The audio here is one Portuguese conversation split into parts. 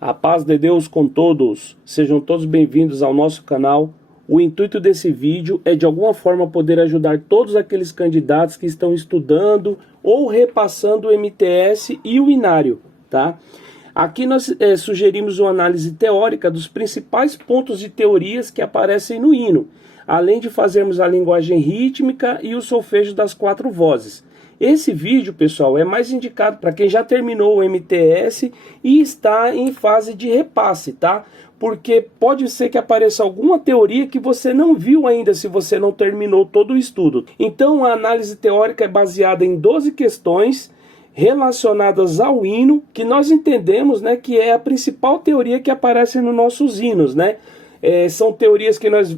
A paz de Deus com todos, sejam todos bem-vindos ao nosso canal. O intuito desse vídeo é de alguma forma poder ajudar todos aqueles candidatos que estão estudando ou repassando o MTS e o Inário, tá? Aqui nós sugerimos uma análise teórica dos principais pontos de teorias que aparecem no hino, além de fazermos a linguagem rítmica e o solfejo das 4 vozes. Esse vídeo, pessoal, é mais indicado para quem já terminou o MTS e está em fase de repasse, tá? Porque pode ser que apareça alguma teoria que você não viu ainda se você não terminou todo o estudo. Então, a análise teórica é baseada em 12 questões relacionadas ao hino, que nós entendemos, né, que é a principal teoria que aparece nos nossos hinos, né? São teorias que nós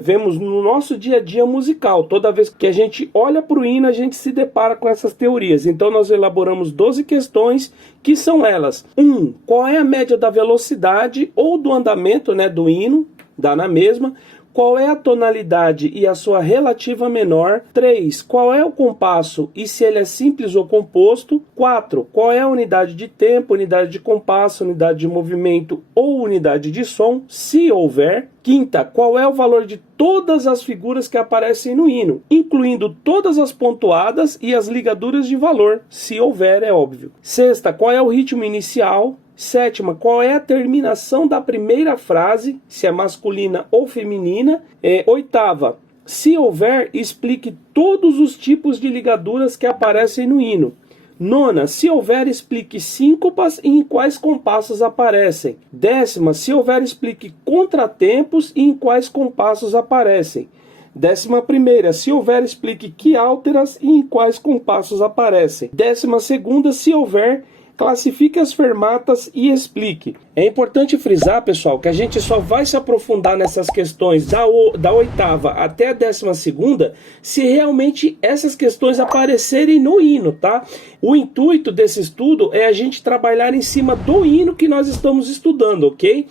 vemos no nosso dia a dia musical. Toda vez que a gente olha para o hino, a gente se depara com essas teorias. Então nós elaboramos 12 questões, que são elas. 1. Qual é a média da velocidade ou do andamento, né, do hino? Dá na mesma. Qual é a tonalidade e a sua relativa menor? 3. Qual é o compasso e se ele é simples ou composto? 4. Qual é a unidade de tempo, unidade de compasso, unidade de movimento ou unidade de som, se houver? 5. Qual é o valor de todas as figuras que aparecem no hino, incluindo todas as pontuadas e as ligaduras de valor, se houver, é óbvio. 6. Qual é o ritmo inicial? 7. Qual é a terminação da primeira frase, se é masculina ou feminina? 8. Se houver, explique todos os tipos de ligaduras que aparecem no hino. 9. Se houver, explique síncopas e em quais compassos aparecem. 10. Se houver, explique contratempos e em quais compassos aparecem. 11. Se houver, explique quiálteras e em quais compassos aparecem. 12. Se houver, classifique as fermatas e explique. É importante frisar, pessoal, que a gente só vai se aprofundar nessas questões da 8ª até a 12ª se realmente essas questões aparecerem no hino, tá? O intuito desse estudo é a gente trabalhar em cima do hino que nós estamos estudando, ok?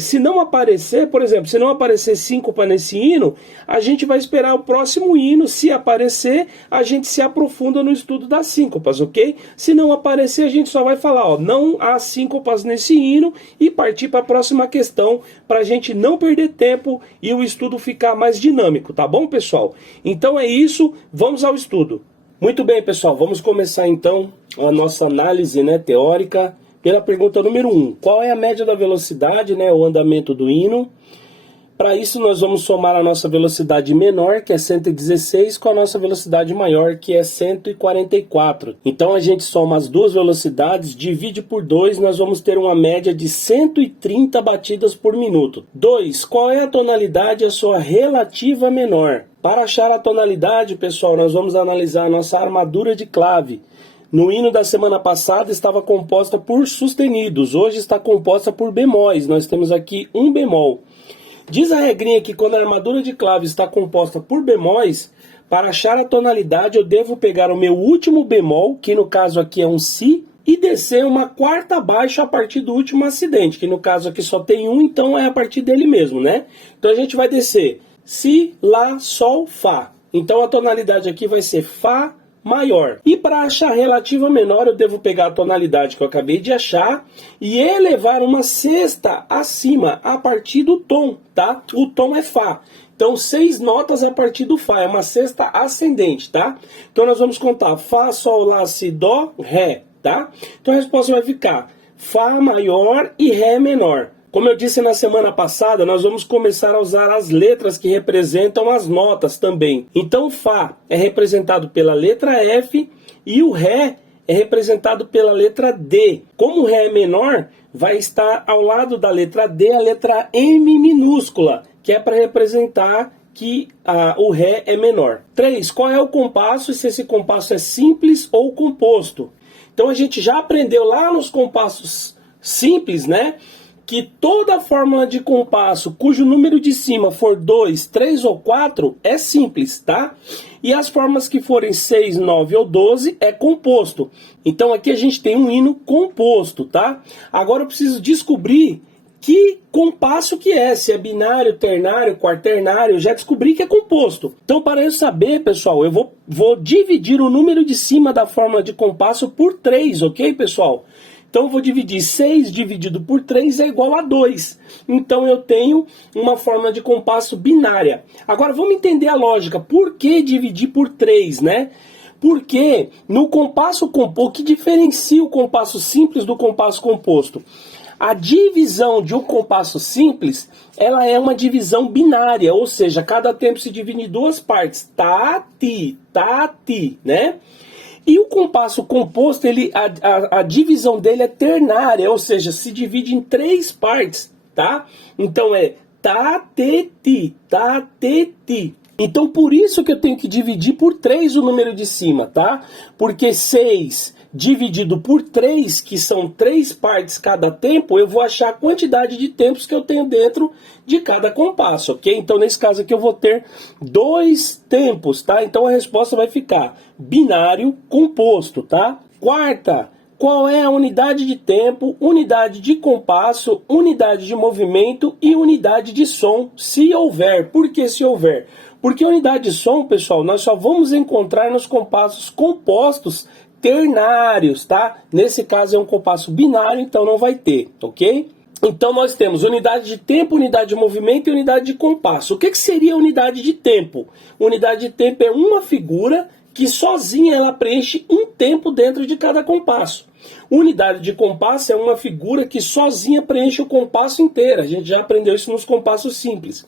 Se não aparecer, por exemplo, se não aparecer síncopa nesse hino, a gente vai esperar o próximo hino. Se aparecer, a gente se aprofunda no estudo das síncopas, ok? Se não aparecer, a gente só vai falar, ó, não há síncopas nesse hino e partir para a próxima questão para a gente não perder tempo e o estudo ficar mais dinâmico, tá bom, pessoal? Então é isso, vamos ao estudo. Muito bem, pessoal, vamos começar então a nossa análise, né, teórica pela pergunta número 1. Qual é a média da velocidade, né, o andamento do hino? Para isso nós vamos somar a nossa velocidade menor, que é 116, com a nossa velocidade maior, que é 144. Então a gente soma as duas velocidades, divide por 2, nós vamos ter uma média de 130 batidas por minuto. 2. Qual é a tonalidade e a sua relativa menor? Para achar a tonalidade, pessoal, nós vamos analisar a nossa armadura de clave. No hino da semana passada estava composta por sustenidos, hoje está composta por bemóis. Nós temos aqui um bemol. Diz a regrinha que quando a armadura de clave está composta por bemóis, para achar a tonalidade eu devo pegar o meu último bemol, que no caso aqui é um Si, e descer uma quarta abaixo a partir do último acidente, que no caso aqui só tem um, então é a partir dele mesmo, né? Então a gente vai descer Si, Lá, Sol, Fá. Então a tonalidade aqui vai ser Fá maior. E para achar a relativa menor, eu devo pegar a tonalidade que eu acabei de achar e elevar uma sexta acima, a partir do tom, tá? O tom é Fá. Então, 6 notas é a partir do Fá, é uma sexta ascendente, tá? Então, nós vamos contar Fá, Sol, Lá, Si, Dó, Ré, tá? Então, a resposta vai ficar Fá maior e Ré menor. Como eu disse na semana passada, nós vamos começar a usar as letras que representam as notas também. Então, Fá é representado pela letra F e o Ré é representado pela letra D. Como o Ré é menor, vai estar ao lado da letra D a letra M minúscula, que é para representar que o Ré é menor. 3. Qual é o compasso e se esse compasso é simples ou composto? Então, a gente já aprendeu lá nos compassos simples, né? Que toda fórmula de compasso cujo número de cima for 2, 3 ou 4 é simples, tá? E as fórmulas que forem 6, 9 ou 12 é composto. Então aqui a gente tem um hino composto, tá? Agora eu preciso descobrir que compasso que é, se é binário, ternário, quaternário, eu já descobri que é composto. Então para eu saber, pessoal, eu vou dividir o número de cima da fórmula de compasso por 3, ok, pessoal? Então eu vou dividir 6 dividido por 3 é igual a 2. Então eu tenho uma fórmula de compasso binária. Agora vamos entender a lógica. Por que dividir por 3, né? Porque no compasso composto, o que diferencia o compasso simples do compasso composto? A divisão de um compasso simples, ela é uma divisão binária, ou seja, cada tempo se divide em duas partes, tá, ti, né? E o compasso composto, a divisão dele é ternária, ou seja, se divide em 3 partes, tá? Então é tá, te, ti. Então por isso que eu tenho que dividir por 3 o número de cima, tá? Porque 6 dividido por 3, que são 3 partes cada tempo, eu vou achar a quantidade de tempos que eu tenho dentro de cada compasso, ok? Então nesse caso aqui eu vou ter 2 tempos, tá? Então a resposta vai ficar binário composto, tá? Quarta, qual é a unidade de tempo, unidade de compasso, unidade de movimento e unidade de som, se houver? Por que se houver? Porque a unidade de som, pessoal, nós só vamos encontrar nos compassos compostos ternários, tá? Nesse caso é um compasso binário, então não vai ter, ok? Então nós temos unidade de tempo, unidade de movimento e unidade de compasso. O que seria unidade de tempo? Unidade de tempo é uma figura que sozinha ela preenche um tempo dentro de cada compasso. Unidade de compasso é uma figura que sozinha preenche o compasso inteiro. A gente já aprendeu isso nos compassos simples.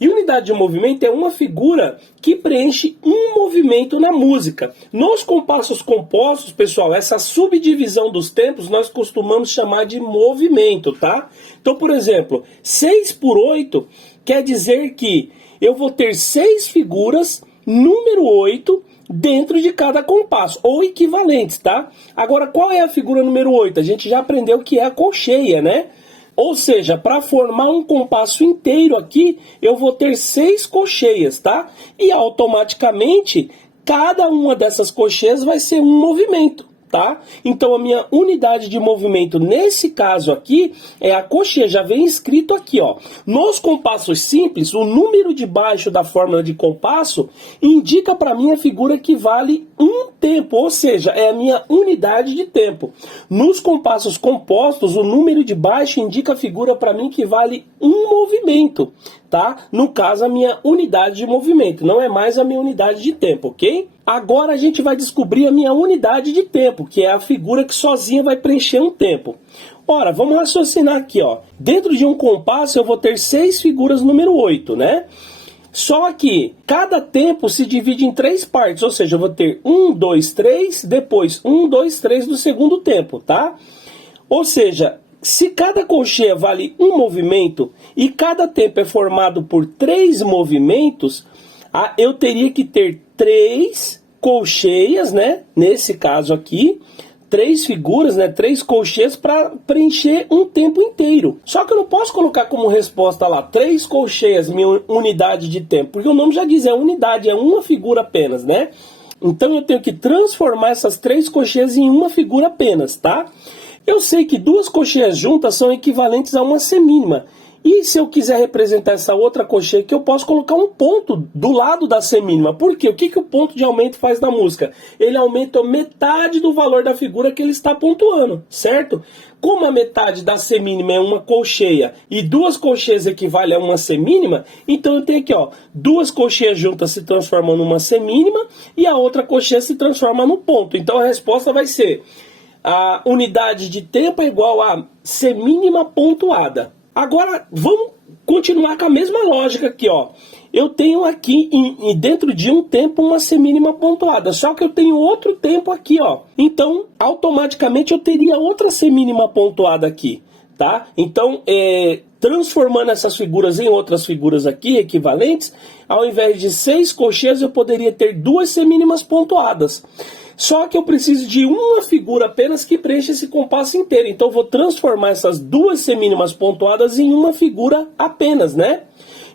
E unidade de movimento é uma figura que preenche um movimento na música. Nos compassos compostos, pessoal, essa subdivisão dos tempos nós costumamos chamar de movimento, tá? Então, por exemplo, 6 por 8 quer dizer que eu vou ter 6 figuras, número 8, dentro de cada compasso, ou equivalentes, tá? Agora, qual é a figura número 8? A gente já aprendeu que é a colcheia, né? Ou seja, para formar um compasso inteiro aqui, eu vou ter 6 colcheias, tá? E automaticamente, cada uma dessas colcheias vai ser um movimento, tá? Então a minha unidade de movimento nesse caso aqui é a colcheia, já vem escrito aqui, ó. Nos compassos simples, o número de baixo da fórmula de compasso indica para mim a figura que vale um tempo, ou seja, é a minha unidade de tempo. Nos compassos compostos, o número de baixo indica a figura para mim que vale um movimento, tá? No caso, a minha unidade de movimento, não é mais a minha unidade de tempo, ok? Agora a gente vai descobrir a minha unidade de tempo, que é a figura que sozinha vai preencher um tempo. Ora, vamos raciocinar aqui, ó. Dentro de um compasso eu vou ter 6 figuras número 8, né? Só que cada tempo se divide em 3 partes, ou seja, eu vou ter 1, 2, 3, depois 1, 2, 3 do segundo tempo, tá? Ou seja, se cada colcheia vale um movimento e cada tempo é formado por 3 movimentos, eu teria que ter 3 colcheias, né? Nesse caso aqui, 3 figuras, né? 3 colcheias para preencher um tempo inteiro. Só que eu não posso colocar como resposta lá 3 colcheias, minha unidade de tempo, porque o nome já diz, é unidade, é uma figura apenas, né? Então eu tenho que transformar essas 3 colcheias em uma figura apenas, tá? Eu sei que 2 colcheias juntas são equivalentes a uma semínima. E se eu quiser representar essa outra colcheia aqui, eu posso colocar um ponto do lado da semínima. Por quê? O que o ponto de aumento faz na música? Ele aumenta metade do valor da figura que ele está pontuando, certo? Como a metade da semínima é uma colcheia e 2 colcheias equivalem a uma semínima, então eu tenho aqui, ó, 2 colcheias juntas se transformam numa semínima e a outra colcheia se transforma num ponto. Então a resposta vai ser: a unidade de tempo é igual a semínima pontuada. Agora, vamos continuar com a mesma lógica aqui, ó. Eu tenho aqui, dentro de um tempo, uma semínima pontuada, só que eu tenho outro tempo aqui, ó. Então, automaticamente, eu teria outra semínima pontuada aqui, tá? Então, transformando essas figuras em outras figuras aqui, equivalentes, ao invés de 6 colcheias, eu poderia ter 2 semínimas pontuadas. Só que eu preciso de uma figura apenas que preencha esse compasso inteiro. Então eu vou transformar essas 2 semínimas pontuadas em uma figura apenas, né?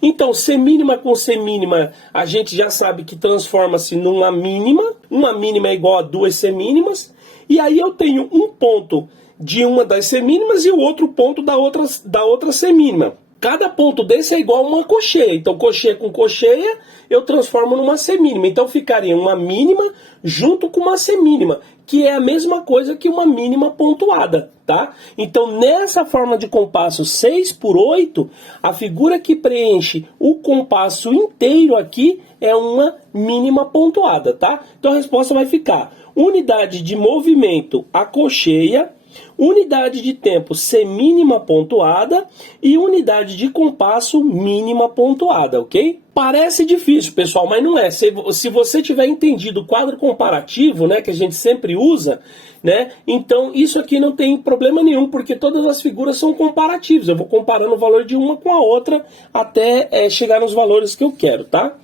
Então semínima com semínima a gente já sabe que transforma-se numa mínima. Uma mínima é igual a 2 semínimas. E aí eu tenho um ponto de uma das semínimas e o outro ponto da outra semínima. cada ponto desse é igual a uma cocheia. Então, cocheia com cocheia, eu transformo numa semínima. Então, ficaria uma mínima junto com uma semínima, que é a mesma coisa que uma mínima pontuada, tá? Então, nessa forma de compasso 6/8, a figura que preenche o compasso inteiro aqui é uma mínima pontuada, tá? Então, a resposta vai ficar: unidade de movimento, a cocheia; unidade de tempo, semínima pontuada; e unidade de compasso, mínima pontuada, ok? Parece difícil, pessoal, mas não é. Se você tiver entendido o quadro comparativo, né, que a gente sempre usa, né, então isso aqui não tem problema nenhum, porque todas as figuras são comparativas. Eu vou comparando o valor de uma com a outra até chegar nos valores que eu quero, tá?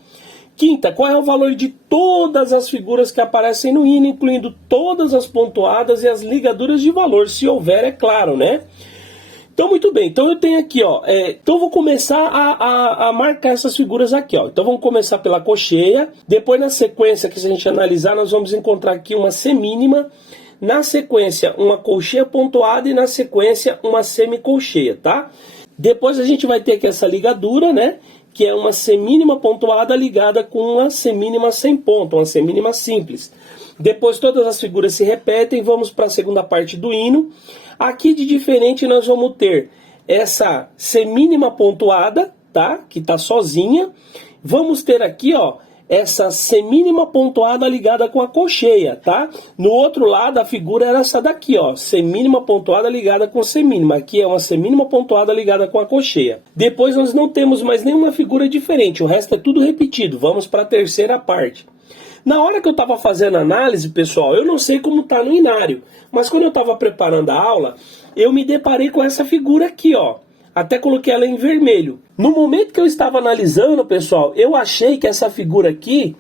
Quinta, qual é o valor de todas as figuras que aparecem no hino, incluindo todas as pontuadas e as ligaduras de valor, se houver, é claro, né? Então, muito bem. Então, eu tenho aqui, ó. Então, eu vou começar a marcar essas figuras aqui, ó. Então, vamos começar pela cocheia. Depois, na sequência que se a gente analisar, nós vamos encontrar aqui uma semínima. Na sequência, uma colcheia pontuada e na sequência, uma semicolcheia, tá? Depois, a gente vai ter aqui essa ligadura, né? Que é uma semínima pontuada ligada com uma semínima sem ponto, uma semínima simples. Depois todas as figuras se repetem, vamos para a segunda parte do hino. Aqui de diferente nós vamos ter essa semínima pontuada, tá? Que está sozinha. Vamos ter aqui, ó, essa semínima pontuada ligada com a colcheia, tá? No outro lado a figura era essa daqui, ó, semínima pontuada ligada com semínima. Aqui é uma semínima pontuada ligada com a colcheia. Depois nós não temos mais nenhuma figura diferente, o resto é tudo repetido. Vamos para a terceira parte. Na hora que eu estava fazendo a análise, pessoal, eu não sei como está no inário, mas quando eu estava preparando a aula, eu me deparei com essa figura aqui, ó. Até coloquei ela em vermelho. No momento que eu estava analisando, pessoal, eu achei que essa figura aqui,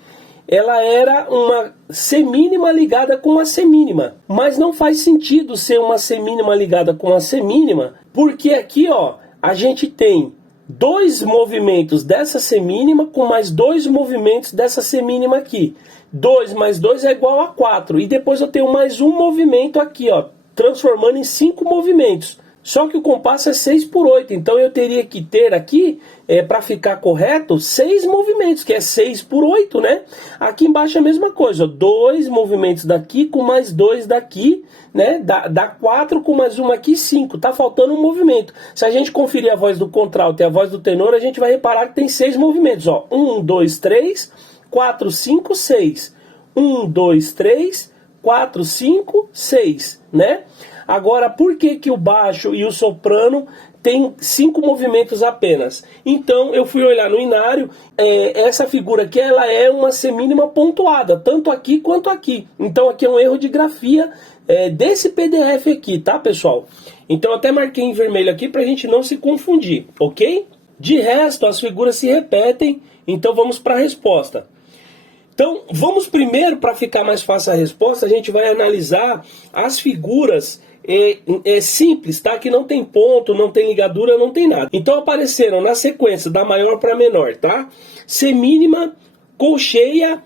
ela era uma semínima ligada com uma semínima. Mas não faz sentido ser uma semínima ligada com uma semínima, porque aqui, ó, a gente tem dois movimentos dessa semínima com mais dois movimentos dessa semínima aqui. 2 mais 2 é igual a 4. E depois eu tenho mais um movimento aqui, ó, transformando em 5 movimentos. Só que o compasso é 6/8, então eu teria que ter aqui, para ficar correto, 6 movimentos, que é 6/8, né? Aqui embaixo é a mesma coisa, 2 movimentos daqui com mais 2 daqui, né? Dá 4 com mais 1 aqui, 5. Tá faltando um movimento. Se a gente conferir a voz do contralto e a voz do tenor, a gente vai reparar que tem 6 movimentos, ó. 1, 2, 3, 4, 5, 6. 1, 2, 3, 4, 5, 6, né? Agora, por que que o baixo e o soprano tem 5 movimentos apenas? Então, eu fui olhar no inário, essa figura aqui, ela é uma semínima pontuada, tanto aqui quanto aqui. Então, aqui é um erro de grafia desse PDF aqui, tá, pessoal? Então, eu até marquei em vermelho aqui para a gente não se confundir, ok? De resto, as figuras se repetem, então vamos para a resposta. Então, vamos primeiro, para ficar mais fácil a resposta, a gente vai analisar as figuras simples, tá? Que não tem ponto, não tem ligadura, não tem nada. Então apareceram na sequência da maior para menor, tá? Semínima, colcheia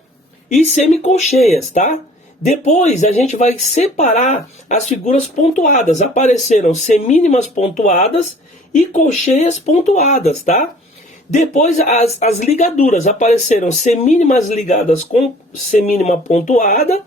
e semicolcheias, tá? Depois a gente vai separar as figuras pontuadas. Apareceram semínimas pontuadas e colcheias pontuadas, tá? Depois as ligaduras, apareceram semínimas ligadas com semínima pontuada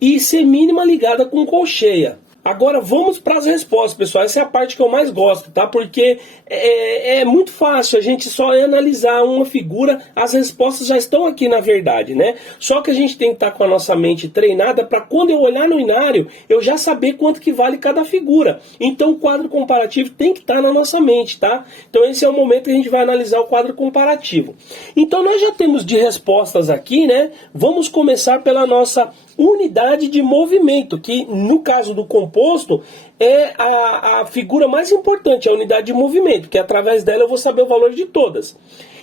e semínima ligada com colcheia. Agora vamos para as respostas, pessoal. Essa é a parte que eu mais gosto, tá? Porque é muito fácil, a gente só analisar uma figura, as respostas já estão aqui na verdade, né? Só que a gente tem que estar com a nossa mente treinada para quando eu olhar no inário, eu já saber quanto que vale cada figura. Então o quadro comparativo tem que estar na nossa mente, tá? Então esse é o momento que a gente vai analisar o quadro comparativo. Então nós já temos de respostas aqui, né? Vamos começar pela nossa unidade de movimento, que no caso do composto é a figura mais importante, a unidade de movimento, que através dela eu vou saber o valor de todas.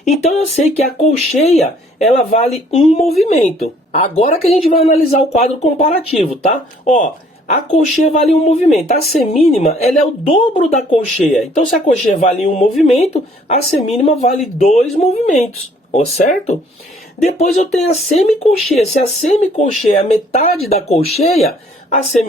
Então eu sei que a colcheia, ela vale um movimento. Agora que a gente vai analisar o quadro comparativo, tá? Ó, a colcheia vale um movimento, a semínima, ela é o dobro da colcheia. Então se a colcheia vale um movimento, a semínima vale 2 movimentos, ó, certo? Depois eu tenho a semicolcheia. Se a semicolcheia é a metade da colcheia,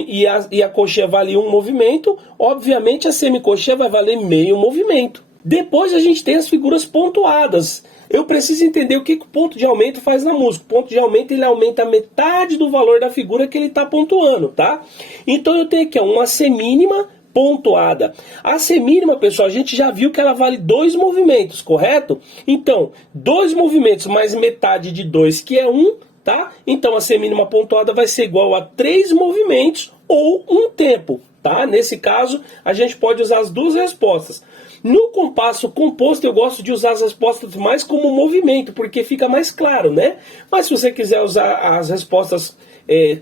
e a colcheia vale um movimento, obviamente a semicolcheia vai valer meio movimento, Depois a gente tem as figuras pontuadas. Eu preciso entender o que o ponto de aumento faz na música. O ponto de aumento, ele aumenta metade do valor da figura que ele está pontuando, tá? Então eu tenho aqui uma semínima pontuada. A semínima, pessoal, a gente já viu que ela vale 2 movimentos, correto? Então, 2 movimentos mais metade de 2, que é 1, tá? Então a semínima pontuada vai ser igual a 3 movimentos ou 1 tempo, tá? Nesse caso, a gente pode usar as duas respostas. No compasso composto, eu gosto de usar as respostas mais como movimento, porque fica mais claro, né? Mas se você quiser usar as respostas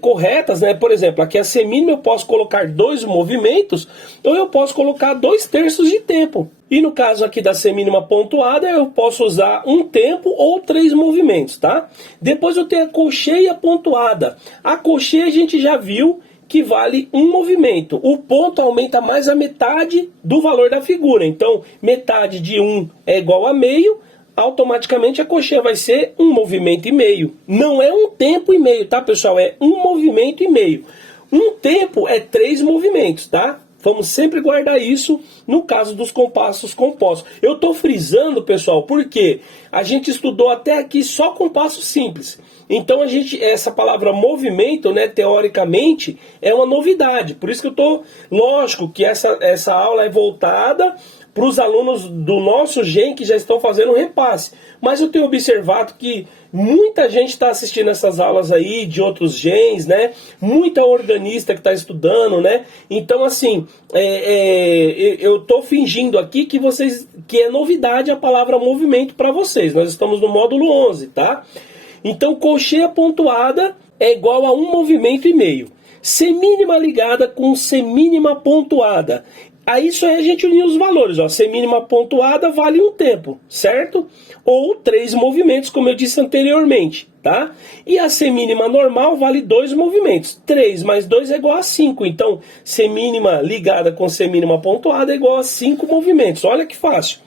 corretas, né? Por exemplo, aqui a semínima eu posso colocar 2 movimentos, ou eu posso colocar 2/3 de tempo. E no caso aqui da semínima pontuada, eu posso usar 1 tempo ou 3 movimentos, tá? Depois eu tenho a colcheia pontuada. A colcheia a gente já viu que vale 1 movimento. O ponto aumenta mais a metade do valor da figura. Então, metade de 1 é igual a meio, automaticamente a colcheia vai ser 1 movimento e meio. Não é 1 tempo e meio, tá, pessoal? É 1 movimento e meio. 1 tempo é 3 movimentos, tá? Vamos sempre guardar isso no caso dos compassos compostos. Eu estou frisando, pessoal, porque a gente estudou até aqui só compasso simples. Então essa palavra movimento, né, teoricamente, é uma novidade. Por isso que eu estou, lógico que essa aula é voltada para os alunos do nosso GEM que já estão fazendo um repasse. Mas eu tenho observado que muita gente está assistindo essas aulas aí de outros GEMs, né? Muita organista que está estudando, né? Então, assim, eu estou fingindo aqui que é novidade a palavra movimento para vocês. Nós estamos no módulo 11, tá? Então, colcheia pontuada é igual a 1 movimento e meio. Semínima ligada com semínima pontuada. Aí isso aí a gente uniu os valores, ó. Semínima pontuada vale 1 tempo, certo? Ou 3 movimentos, como eu disse anteriormente, tá? E a semínima normal vale 2 movimentos. 3 mais 2 é igual a 5. Então, semínima ligada com semínima pontuada é igual a 5 movimentos. Olha que fácil.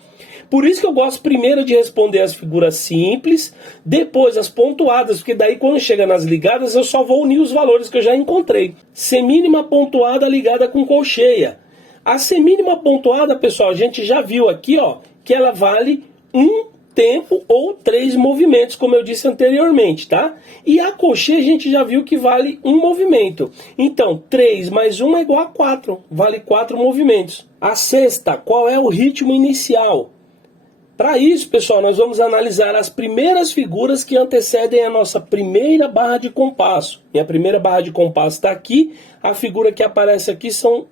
Por isso que eu gosto primeiro de responder as figuras simples, depois as pontuadas, porque daí quando chega nas ligadas eu só vou unir os valores que eu já encontrei. Semínima pontuada ligada com colcheia. A semínima pontuada, pessoal, a gente já viu aqui, ó, que ela vale 1 tempo ou 3 movimentos, como eu disse anteriormente, tá? E a colcheia a gente já viu que vale 1 movimento. Então, 3 mais 1 é igual a 4, vale 4 movimentos. A sexta, qual é o ritmo inicial? Para isso, pessoal, nós vamos analisar as primeiras figuras que antecedem a nossa primeira barra de compasso. E a primeira barra de compasso está aqui, a figura que aparece aqui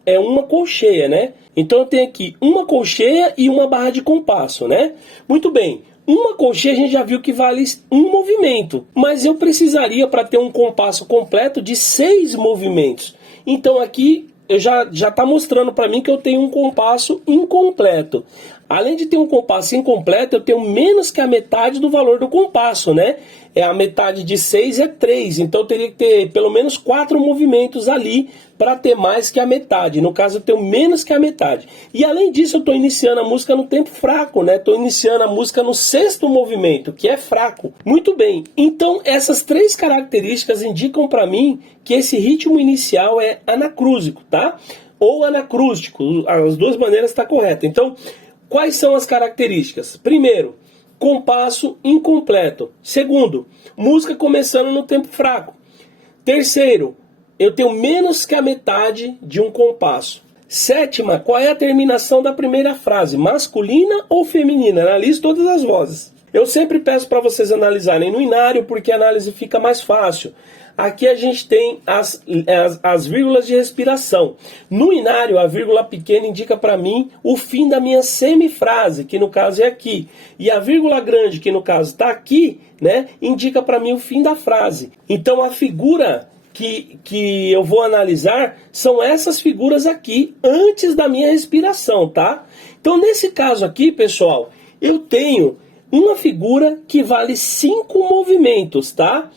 é uma colcheia, né? Então eu tenho aqui uma colcheia e uma barra de compasso, né? Muito bem, uma colcheia a gente já viu que vale 1 movimento, mas eu precisaria, para ter um compasso completo, de 6 movimentos. Então aqui já está mostrando para mim que eu tenho um compasso incompleto. Além de ter um compasso incompleto, eu tenho menos que a metade do valor do compasso, né? A metade de 6 é 3, então eu teria que ter pelo menos 4 movimentos ali para ter mais que a metade. No caso, eu tenho menos que a metade. E além disso, eu estou iniciando a música no tempo fraco, né? Estou iniciando a música no 6º movimento, que é fraco. Muito bem, então essas 3 características indicam para mim que esse ritmo inicial é anacrúsico, tá? Ou anacrústico, as duas maneiras estão corretas. Então, quais são as características? Primeiro, compasso incompleto. Segundo, música começando no tempo fraco. Terceiro, eu tenho menos que a metade de um compasso. Sétima, qual é a terminação da primeira frase? Masculina ou feminina? Analise todas as vozes. Eu sempre peço para vocês analisarem no inário, porque a análise fica mais fácil. Aqui a gente tem as vírgulas de respiração. No inário, a vírgula pequena indica para mim o fim da minha semifrase, que no caso é aqui. E a vírgula grande, que no caso está aqui, né, indica para mim o fim da frase. Então a figura que eu vou analisar são essas figuras aqui, antes da minha respiração, tá? Então nesse caso aqui, pessoal, eu tenho uma figura que vale 5 movimentos, tá?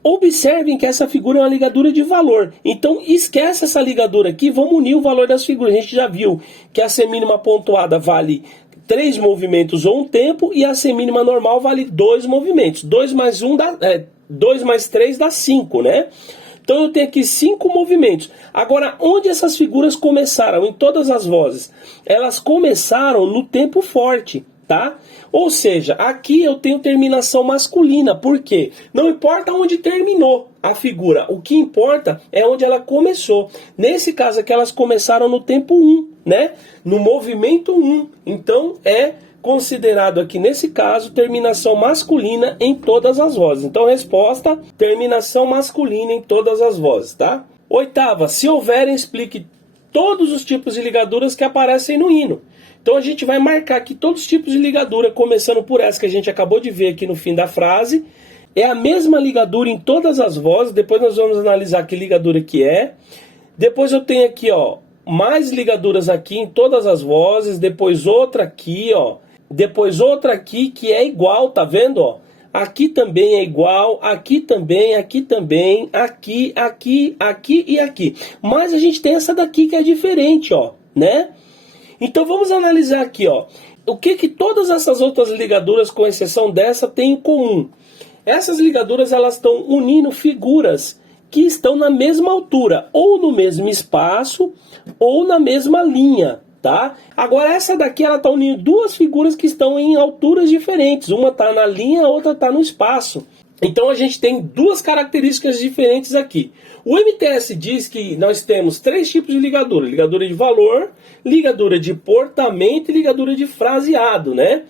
Observem que essa figura é uma ligadura de valor. Então esquece essa ligadura aqui, vamos unir o valor das figuras. A gente já viu que a semínima pontuada vale 3 movimentos ou 1 tempo e a semínima normal vale 2 movimentos. 2 mais 3 dá 5, né? Então eu tenho aqui 5 movimentos. Agora, onde essas figuras começaram? Em todas as vozes. Elas começaram no tempo forte, tá? Ou seja, aqui eu tenho terminação masculina. Por quê? Não importa onde terminou a figura. O que importa é onde ela começou. Nesse caso aqui, elas começaram no tempo 1, né? No movimento 1. Então, é considerado aqui, nesse caso, terminação masculina em todas as vozes. Então, resposta, terminação masculina em todas as vozes, tá? Oitava, se houver, explique todos os tipos de ligaduras que aparecem no hino. Então, a gente vai marcar aqui todos os tipos de ligadura, começando por essa que a gente acabou de ver aqui no fim da frase. É a mesma ligadura em todas as vozes. Depois nós vamos analisar que ligadura que é. Depois eu tenho aqui, ó, mais ligaduras aqui em todas as vozes. Depois outra aqui, ó. Depois outra aqui que é igual, tá vendo, ó? Aqui também é igual, aqui também, aqui também, aqui, aqui, aqui e aqui. Mas a gente tem essa daqui que é diferente, ó, né? Então vamos analisar aqui, ó. O que todas essas outras ligaduras, com exceção dessa, têm em comum? Essas ligaduras, elas estão unindo figuras que estão na mesma altura, ou no mesmo espaço, ou na mesma linha, tá? Agora essa daqui, ela está unindo duas figuras que estão em alturas diferentes. Uma está na linha, a outra está no espaço. Então a gente tem duas características diferentes aqui. O MTS diz que nós temos 3 tipos de ligadura. Ligadura de valor, ligadura de portamento e ligadura de fraseado, né?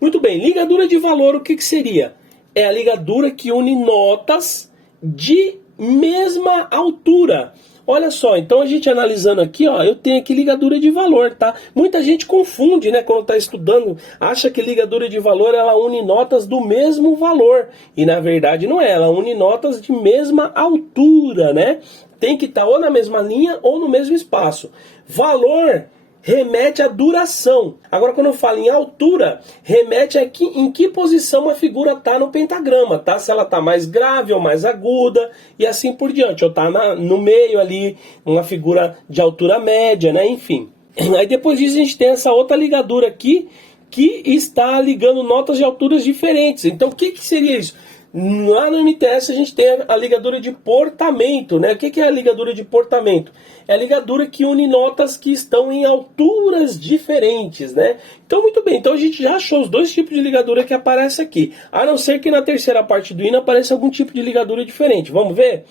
Muito bem, ligadura de valor, o que seria? É a ligadura que une notas de mesma altura. Olha só, então a gente analisando aqui, ó, eu tenho aqui ligadura de valor, tá? Muita gente confunde, né, quando está estudando, acha que ligadura de valor, ela une notas do mesmo valor. E na verdade não é, ela une notas de mesma altura, né? Tem que estar ou na mesma linha ou no mesmo espaço. Valor remete à duração. Agora, quando eu falo em altura, remete a em que posição a figura está no pentagrama, tá? Se ela está mais grave ou mais aguda, e assim por diante. Ou está no meio ali, uma figura de altura média, né? Enfim. Aí depois disso a gente tem essa outra ligadura aqui, que está ligando notas de alturas diferentes. Então, o que seria isso? Lá no MTS a gente tem a ligadura de portamento, né? O que é a ligadura de portamento? É a ligadura que une notas que estão em alturas diferentes, né? Então, muito bem. Então, a gente já achou os 2 tipos de ligadura que aparecem aqui. A não ser que na terceira parte do hino apareça algum tipo de ligadura diferente. Vamos ver?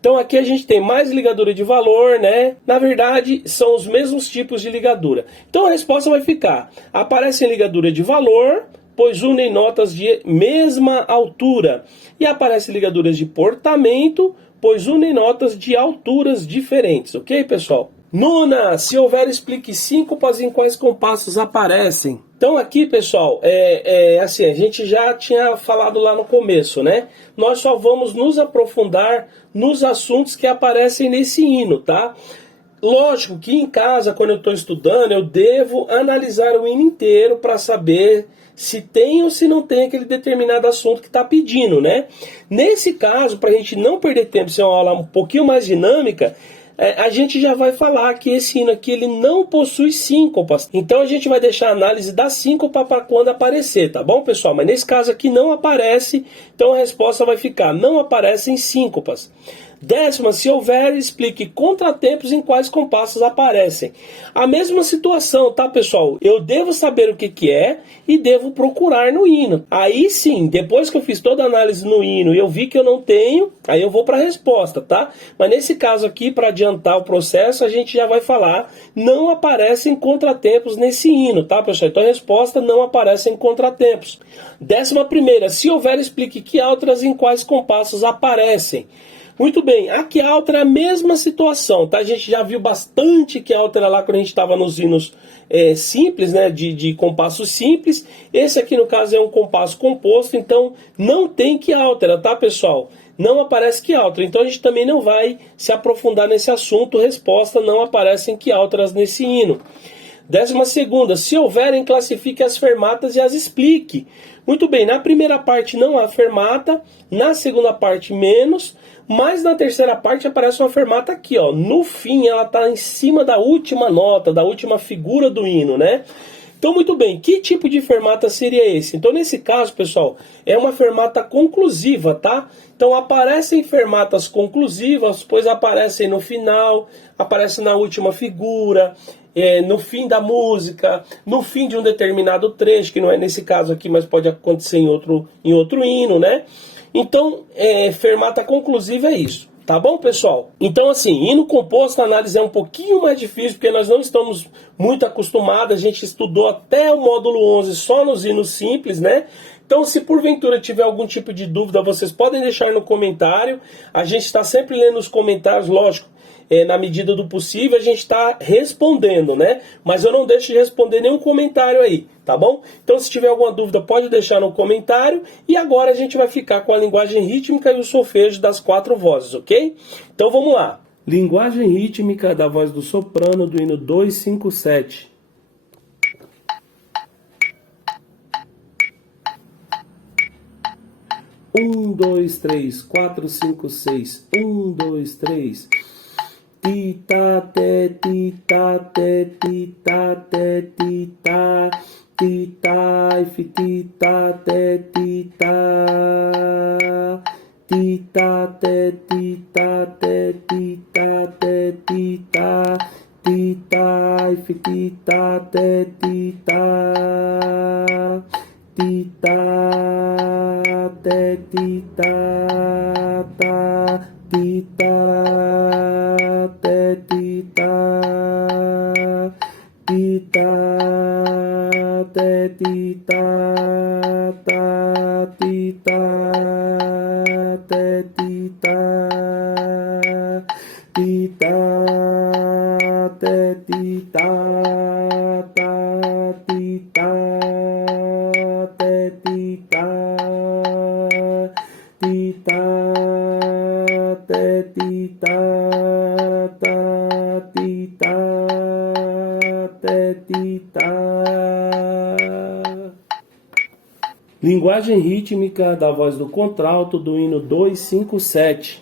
Então, aqui a gente tem mais ligadura de valor, né? Na verdade, são os mesmos tipos de ligadura. Então, a resposta vai ficar: aparece ligadura de valor, pois unem notas de mesma altura. E aparece ligaduras de portamento, pois unem notas de alturas diferentes. Ok, pessoal? Nona, se houver, explique síncopas em quais compassos aparecem. Então aqui, pessoal, assim, a gente já tinha falado lá no começo, né? Nós só vamos nos aprofundar nos assuntos que aparecem nesse hino, tá? Lógico que em casa, quando eu estou estudando, eu devo analisar o hino inteiro para saber se tem ou se não tem aquele determinado assunto que está pedindo, né? Nesse caso, para a gente não perder tempo, ser uma aula um pouquinho mais dinâmica, a gente já vai falar que esse hino aqui ele não possui síncopas. Então a gente vai deixar a análise da síncopa para quando aparecer, tá bom, pessoal? Mas nesse caso aqui não aparece, então a resposta vai ficar: não aparecem síncopas. 10ª, se houver, explique contratempos em quais compassos aparecem. A mesma situação, tá, pessoal? Eu devo saber o que é e devo procurar no hino. Aí sim, depois que eu fiz toda a análise no hino e eu vi que eu não tenho, aí eu vou para a resposta, tá? Mas nesse caso aqui, para adiantar o processo, a gente já vai falar: não aparecem contratempos nesse hino, tá, pessoal? Então a resposta: não aparecem contratempos. 11ª, se houver, explique que altras em quais compassos aparecem. Muito bem, a quialtra é a mesma situação, tá? A gente já viu bastante quialtra lá quando a gente estava nos hinos simples, né? De compassos simples. Esse aqui, no caso, é um compasso composto, então não tem quialtra, tá, pessoal? Não aparece quialtra, então a gente também não vai se aprofundar nesse assunto. Resposta: não aparecem quialtras nesse hino. 12ª, se houverem, classifique as fermatas e as explique. Muito bem, na primeira parte não há fermata, na segunda parte menos, mas na terceira parte aparece uma fermata aqui, ó. No fim ela está em cima da última nota, da última figura do hino, né? Então, muito bem, que tipo de fermata seria esse? Então, nesse caso, pessoal, é uma fermata conclusiva, tá? Então, aparecem fermatas conclusivas, pois aparecem no final, aparecem na última figura, no fim da música, no fim de um determinado trecho, que não é nesse caso aqui, mas pode acontecer em outro hino, né? Então, fermata conclusiva é isso. Tá bom, pessoal? Então, assim, hino composto, a análise é um pouquinho mais difícil, porque nós não estamos muito acostumados, a gente estudou até o módulo 11 só nos hinos simples, né? Então, se porventura tiver algum tipo de dúvida, vocês podem deixar no comentário. A gente está sempre lendo os comentários, lógico. Na medida do possível, a gente está respondendo, né? Mas eu não deixo de responder nenhum comentário aí, tá bom? Então, se tiver alguma dúvida, pode deixar no comentário. E agora a gente vai ficar com a linguagem rítmica e o solfejo das 4 vozes, ok? Então, vamos lá. Linguagem rítmica da voz do soprano do hino 257. 1, 2, 3, 4, 5, 6. 1, 2, 3. Ti ta te ti ta te ti ta te ti ta ti ta if ti ta te ti ta ti ta te ti ta te ti ta te ti ta ti ta if ti ta te ti ta ti ta te ti ta ta ti ta te ti ta ti ta te ti ta ta ti ta te ti ta ti ta te ti ta ta ti ta te ti ta ti ta te ti ta ta ti ta te ti ta. Linguagem rítmica da voz do contralto do hino 257.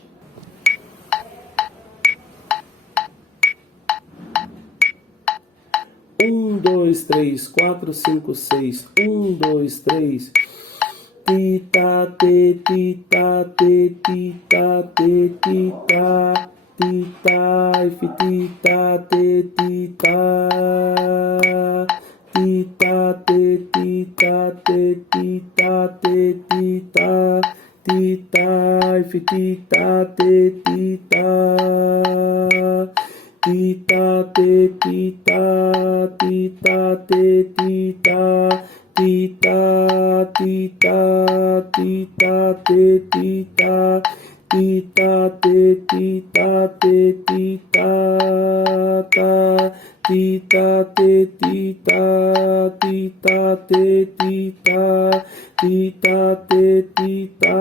1, 2, 3, 4, 5, 6. 1, 2, 3. Ti ta te ti ta te ti ta te ti ta ti ta if ti ta te ti ta ti ta te ti ta te ti ta te ti ta ti ta if ti ta te ti ta ti ta te ti ta ti ta te ti ta ti ta ti ta ti ta te ti ta ti ta te ti ta te ti ta ta ti ta te ti ta ti ta te ti ta ti ta te ti ta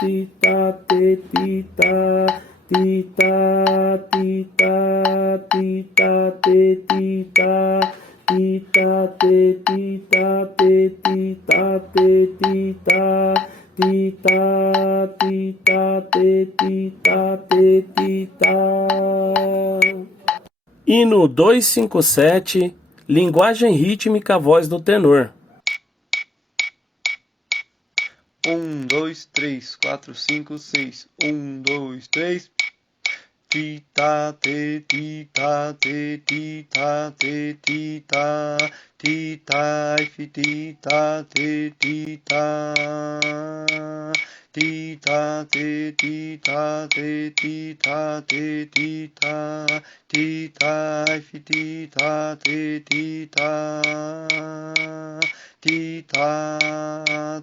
ti ta te ti ta ti ta ti ta ti ta te ti ta ti ta te ti ta te ti ta te ti ta ti ta ti ta te ti ta te ti ta. Hino 257, linguagem rítmica, voz do tenor. 1, 2, 3, 4, 5, 6. 1, 2, 3. Ti ta te ti ta te ti ta te ti ta ti ta if ti ta te ti ta ti ta te ti ta te ti ta te ti ta ti ta if ti ta te ti ta ti ta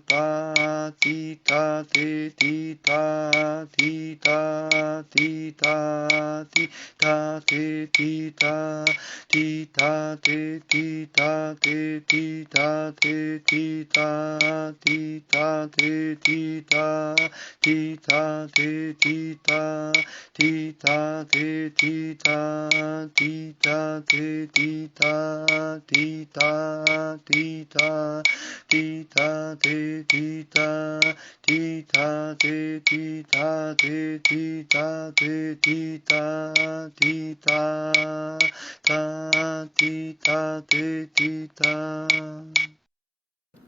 ta ti ta te ti ta ti ta ti ta ti ta te ti ta ti ta te ti ta te ti ta te ti ta ti ta te ti ta ti ta te ti ta ti ta te ti ta ti ta te ti ta ti ta ti ta ti ta te ti ta ti ta te ti ta te ti ta te ti ta ti ta ta ti ta te ti ta.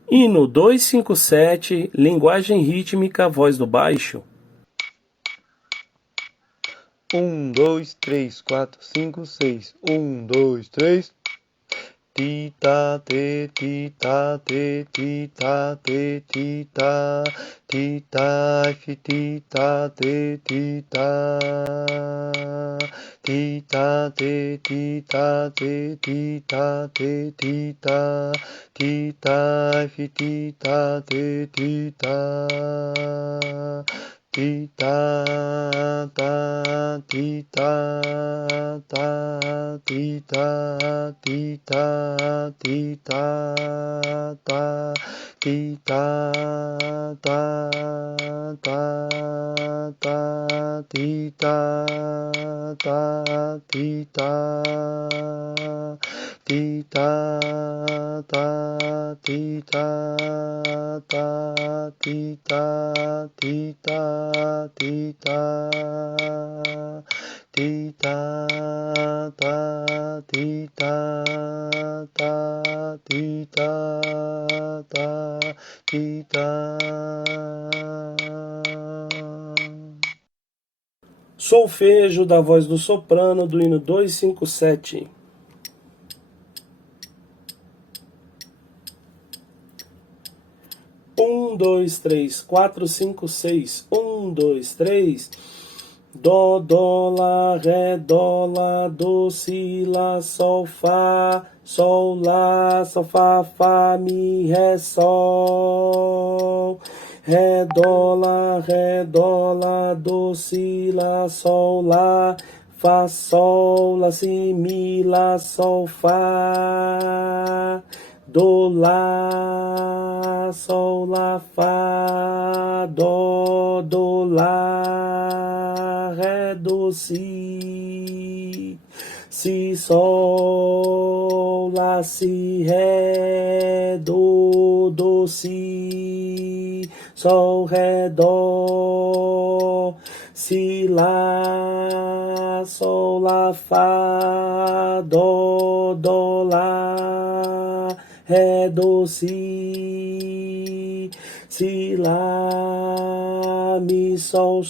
Hino 257, linguagem rítmica, voz do baixo. 1, 2, 3, 4, 5, 6. 1, 2, 3. Ti ta te ti ta te ti ta te ti ta ti ta fi ti ta te ti ta ti ta te ti ta te ti ta te ti ta ti ta fi ti ta te ti ta ti ta ta ti ta ta ti ta ti ta ti ta ta ti ta ta ta ta ti ta ta ti ta ti ta ta ti ta ta ti ta ti ta ti ta ti ta ta ti ta ta ti ta ta ti ta. Solfejo da voz do soprano do hino 257. Um, dois, três, quatro, cinco, seis. 1, 2, 3. Dó, dó, lá, ré, do, si, lá, sol, fá, fá, mi, ré, sol. Ré, dó, lá, do, si, lá, sol, lá, fá, si, mi, lá, sol, fá. Do, lá, sol, lá, fá, do, lá, ré, do, si, sol, lá, si, ré, do, si, sol, ré, dó, si, lá, sol, lá, fá, do, lá, ré, do, si, lá, mi, sol,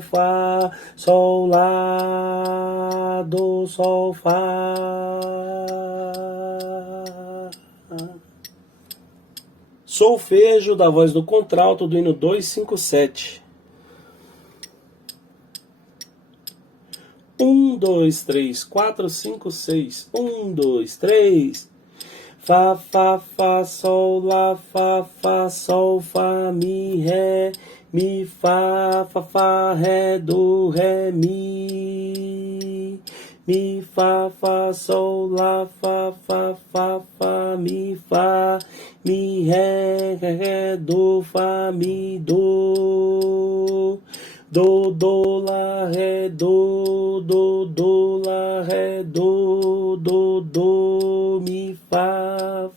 fá, sol, lá, do, sol, fá. Solfejo da voz do contralto do hino 257. 1, 2, 3, 4, 5, 6. 1, 2, 3. Fá, sol, lá, sol, fá, mi, fá, ré, do, ré, mi, fá, sol, lá, fá, mi, ré, do, fá, mi, do, lá, ré, do, lá, ré, do, mi, fá,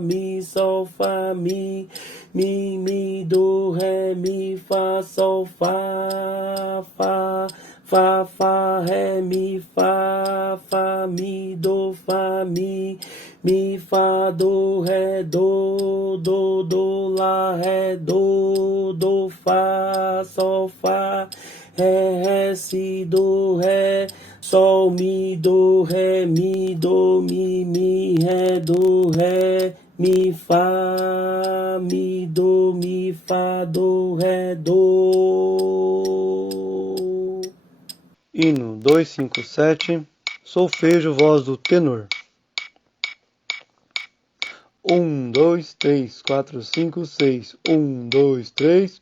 mi, sol, fá, mi, do, ré, mi, fá, sol, fá, ré, mi, fá, mi, do, fá, mi, fá, do, ré, do, lá, ré, do, fá, sol, fá, ré, si, do, ré, sol, mi, do, ré, mi, do, mi, ré, do, ré, mi, fá, mi, do, fá, do, ré, do. Hino 257, solfejo, voz do tenor. 1, 2, 3, 4, 5, 6. 1, 2, 3.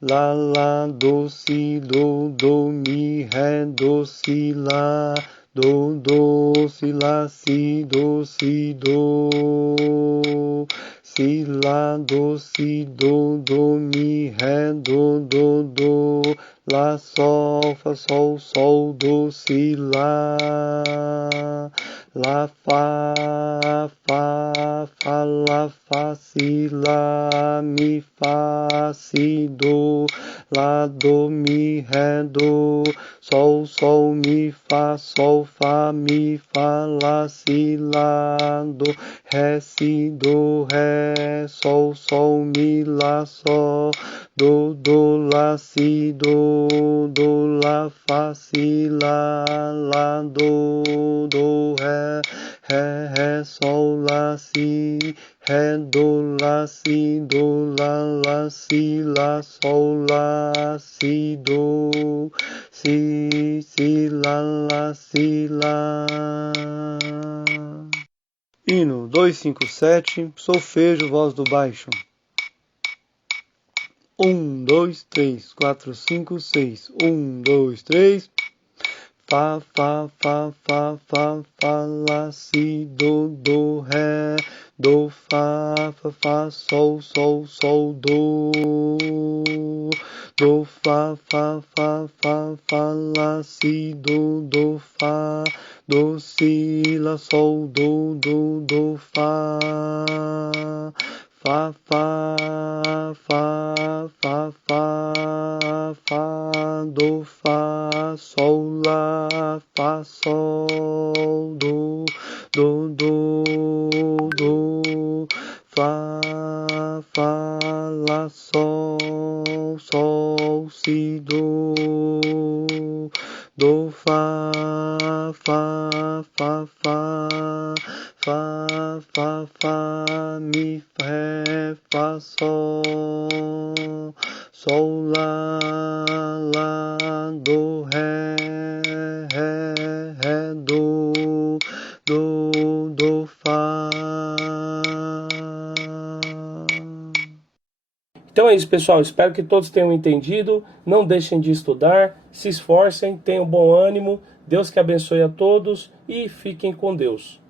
Lá, do, si, do, mi, ré, do, si, lá, do, si, lá, si, do, si, lá, do, si, do, mi, ré, do, lá, sol, fá, sol, do, si, lá, fá, Fá, Lá, Fá, Si, Lá, Mi, Fá, Si, Do, Lá, Do, Mi, Ré, Do, Sol, Sol, Mi, Fá, Mi, Fá, Lá, Si, Lá, Do, Ré, Si, Do, Ré, Sol, Sol, Mi, Lá, Sol, Do, Lá, Si, Do, Lá, Fá, Si, Lá, Do, Ré, Ré, Sol, Lá, Si, Ré, Do, Lá, Si, Do, Lá, Si, Lá, Sol, Lá, Si, Do, Si, Lá, Si, Lá. Hino 257, solfejo, voz do baixo. 1, 2, 3, 4, 5, 6. 1, 2, 3. Fá, Fá, Fá, Fá, Fá, Fá, Lá, Si, Do, Ré, Do, Fá, Fá, Fá, Sol, Sol, Sol, Do, Fá, Fá, Fá, Fá, Fá, Lá, Si, Do, Fá, Do, Si, Lá, Sol, Do, Fá, Fá, Fá, Fá, Fá, Fá, Fá, Do, Fá, Sol, Lá, Fá, Sol, Do, Fá, Fá, Lá, Sol, Sol, Si, Do, Fá, Fá, Fá, Fá, Fá, Fá, Fá, Mi, Ré, Fá, Sol, Sol, Lá, Do, Ré, Ré, Do, Fá. Então é isso, pessoal. Espero que todos tenham entendido. Não deixem de estudar, se esforcem, tenham bom ânimo. Deus que abençoe a todos e fiquem com Deus.